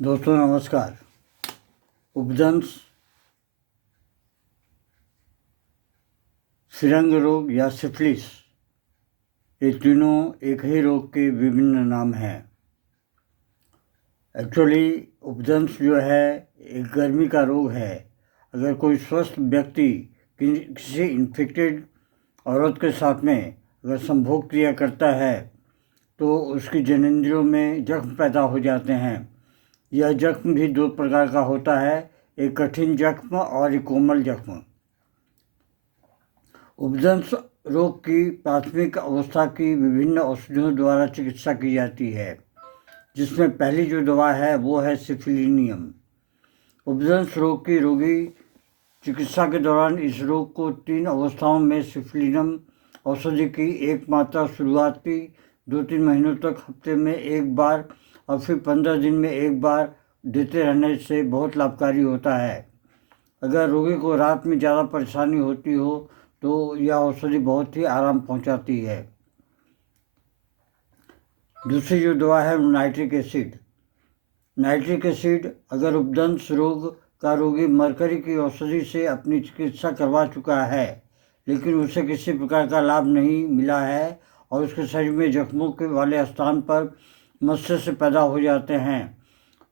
दोस्तों नमस्कार। उपदंश, सिरंग रोग या सिफिलिस, ये तीनों एक ही रोग के विभिन्न नाम हैं। एक्चुअली उपदंश जो है एक गर्मी का रोग है। अगर कोई स्वस्थ व्यक्ति किसी इन्फेक्टेड औरत के साथ में अगर संभोग क्रिया करता है तो उसकी जननेंद्रियों में जख्म पैदा हो जाते हैं। यह जख्म भी दो प्रकार का होता है, एक कठिन जख्म और एक कोमल जख्म। उपदंश रोग की प्राथमिक अवस्था की विभिन्न औषधियों द्वारा चिकित्सा की जाती है, जिसमें पहली जो दवा है वो है सिफिलिनियम। उपदंश रोग की रोगी चिकित्सा के दौरान इस रोग को 3 अवस्थाओं में सिफिलिनियम औषधि की एक मात्रा शुरुआती 2-3 महीनों तक हफ्ते में एक बार और फिर 15 दिन में एक बार देते रहने से बहुत लाभकारी होता है। अगर रोगी को रात में ज़्यादा परेशानी होती हो तो यह औषधि बहुत ही आराम पहुंचाती है। दूसरी जो दवा है नाइट्रिक एसिड। नाइट्रिक एसिड अगर उपदंश रोग का रोगी मरकरी की औषधि से अपनी चिकित्सा करवा चुका है लेकिन उसे किसी प्रकार का लाभ नहीं मिला है और उसके शरीर में जख्मों के वाले स्थान पर मस्तिष्क पैदा हो जाते हैं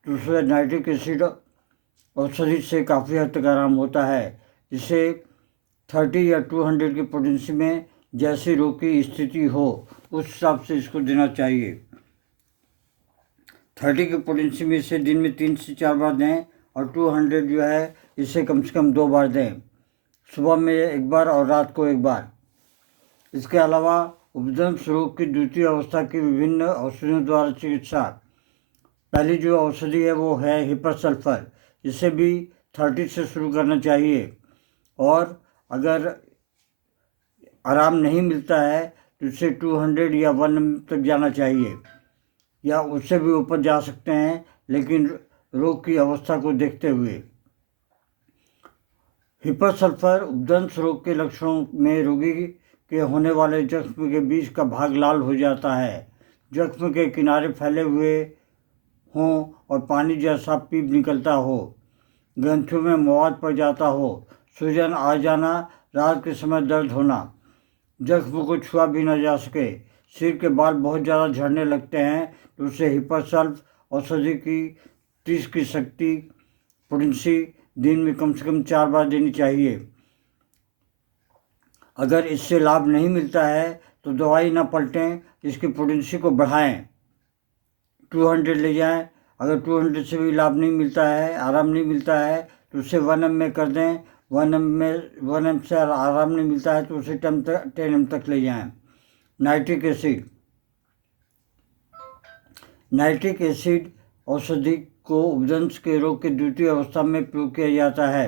तो उसे नाइट्रिक एसिड औषधि से काफ़ी हद तक आराम होता है। इसे 30 या 200 की पोटेंसी में जैसी रोग की स्थिति हो उस हिसाब से इसको देना चाहिए। 30 की पोटेंसी में इसे दिन में 3 से 4 बार दें और 200 जो है इसे कम से कम 2 बार दें, सुबह में एक बार और रात को एक बार। इसके अलावा उपदंश रोग की द्वितीय अवस्था की विभिन्न औषधियों द्वारा चिकित्सा। पहली जो औषधि है वो है हिपरसल्फर। इसे भी 30 से शुरू करना चाहिए और अगर आराम नहीं मिलता है तो इसे 200 या 1 तक जाना चाहिए या उससे भी ऊपर जा सकते हैं, लेकिन रोग की अवस्था को देखते हुए। हिपरसल्फर उपदंश रोग के लक्षणों में रोगी के होने वाले जख्म के बीच का भाग लाल हो जाता है, जख्म के किनारे फैले हुए हों और पानी जैसा पीप निकलता हो, ग्रंथियों में मवाद पड़ जाता हो, सूजन आ जाना, रात के समय दर्द होना, जख्म को छुआ भी न जा सके, सिर के बाल बहुत ज़्यादा झड़ने लगते हैं तो उसे हिपरसल्फ औषधि की 30 की शक्ति पोटेंसी दिन में कम से कम 4 बार देनी चाहिए। अगर इससे लाभ नहीं मिलता है तो दवाई न पलटें, इसकी पोटेंसी को बढ़ाएं, 200 ले जाएं। अगर 200 से भी लाभ नहीं मिलता है, आराम नहीं मिलता है तो उसे 1 एम में कर दें। 1 एम से आराम नहीं मिलता है तो उसे 10 एम तक ले जाएं। Nitric acid. नाइट्रिक एसिड औषधि को उपदंश के रोग की द्वितीय अवस्था में प्रयोग किया जाता है।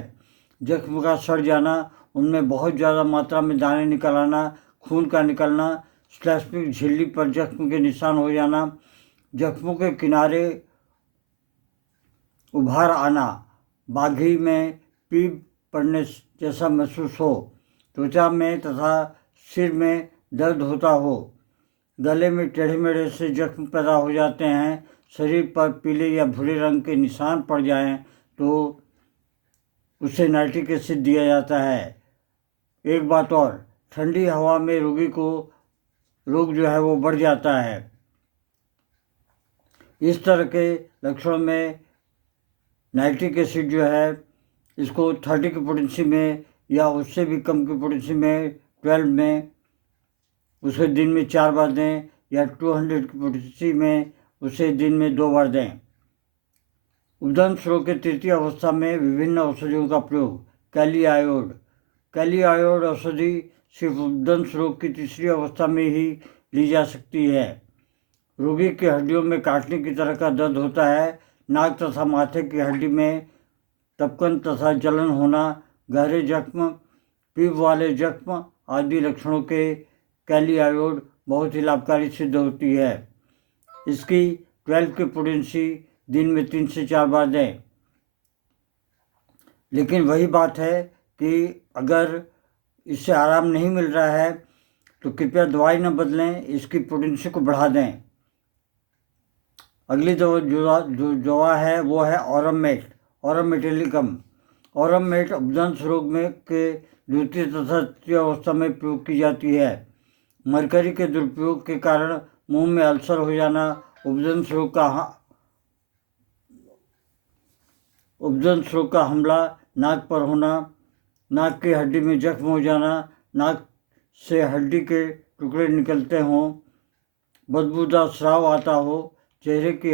जख्म का सड़ जाना, उनमें बहुत ज़्यादा मात्रा में दाने निकल आना, खून का निकलना, स्लैस्मिक झिल्ली पर जख्म के निशान हो जाना, जख्मों के किनारे उभार आना, बाघी में पीप पड़ने जैसा महसूस हो, त्वचा में तथा सिर में दर्द होता हो, गले में टेढ़े मेढ़े से जख्म पैदा हो जाते हैं, शरीर पर पीले या भूरे रंग के निशान पड़ जाएं तो उसे नाइट्रिक एसिड दिया जाता है। एक बात और, ठंडी हवा में रोगी को रोग जो है वो बढ़ जाता है। इस तरह के लक्षणों में नाइट्रिक एसिड जो है इसको 30 की पोटेंसी में या उससे भी कम की पोटेंसी में 12 में उसे दिन में 4 बार दें या 200 की पोटेंसी में उसे दिन में 2 बार दें। उपदंश रोग के तृतीय अवस्था में विभिन्न औषधियों का प्रयोग। कैली आयोड। कैली आयोड औषधि सिर्फ उपदंश रोग की तीसरी अवस्था में ही ली जा सकती है। रोगी की हड्डियों में काटने की तरह का दर्द होता है, नाक तथा माथे की हड्डी में तपकन तथा जलन होना, गहरे जख्म, पीप वाले जख्म आदि लक्षणों के कैली आयोड बहुत ही लाभकारी सिद्ध होती है। इसकी 12 की पोटेंसी दिन में 3 से 4 बार दें। लेकिन वही बात है कि अगर इससे आराम नहीं मिल रहा है तो कृपया दवाई न बदलें, इसकी पोटेंसी को बढ़ा दें। अगली दवा है वो है ऑरमेट, ऑरमेटेलिकम। ऑरमेट उपदंश रोग में के द्वितीय तथा तृतीय अवस्था में प्रयोग की जाती है। मरकरी के दुरुपयोग के कारण मुंह में अल्सर हो जाना, उपदंश रोग का हमला, नाक पर होना, नाक की हड्डी में जख्म हो जाना, नाक से हड्डी के टुकड़े निकलते हों, बदबूदार स्राव आता हो, चेहरे की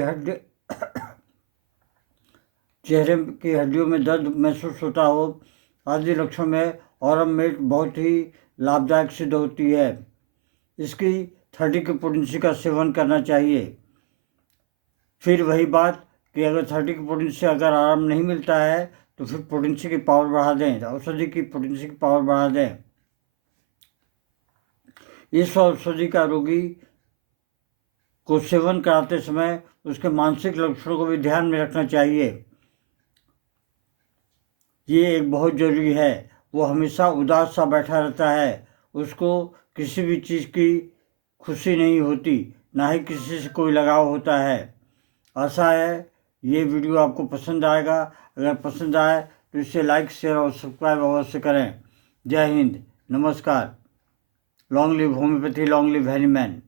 हड्डियों में दर्द महसूस होता हो, आदि लक्षण में ऑरमेट बहुत ही लाभदायक सिद्ध होती है। इसकी 30 की पोटेंसी का सेवन करना चाहिए। फिर वही बात कि अगर 30 की पोटेंसी अगर आराम नहीं मिलता है तो फिर पोटेंसी की पावर बढ़ा दें, औषधि की पोटेंसी की पावर बढ़ा दें। इस औषधि का रोगी को सेवन कराते समय उसके मानसिक लक्षणों को भी ध्यान में रखना चाहिए। ये एक बहुत ज़रूरी है। वो हमेशा उदास सा बैठा रहता है, उसको किसी भी चीज़ की खुशी नहीं होती, ना ही किसी से कोई लगाव होता है। आशा है ये वीडियो आपको पसंद आएगा। अगर पसंद आए तो इसे लाइक, शेयर और सब्सक्राइब अवश्य करें। जय हिंद, नमस्कार। Long live homeopathy, long live Hahnemann.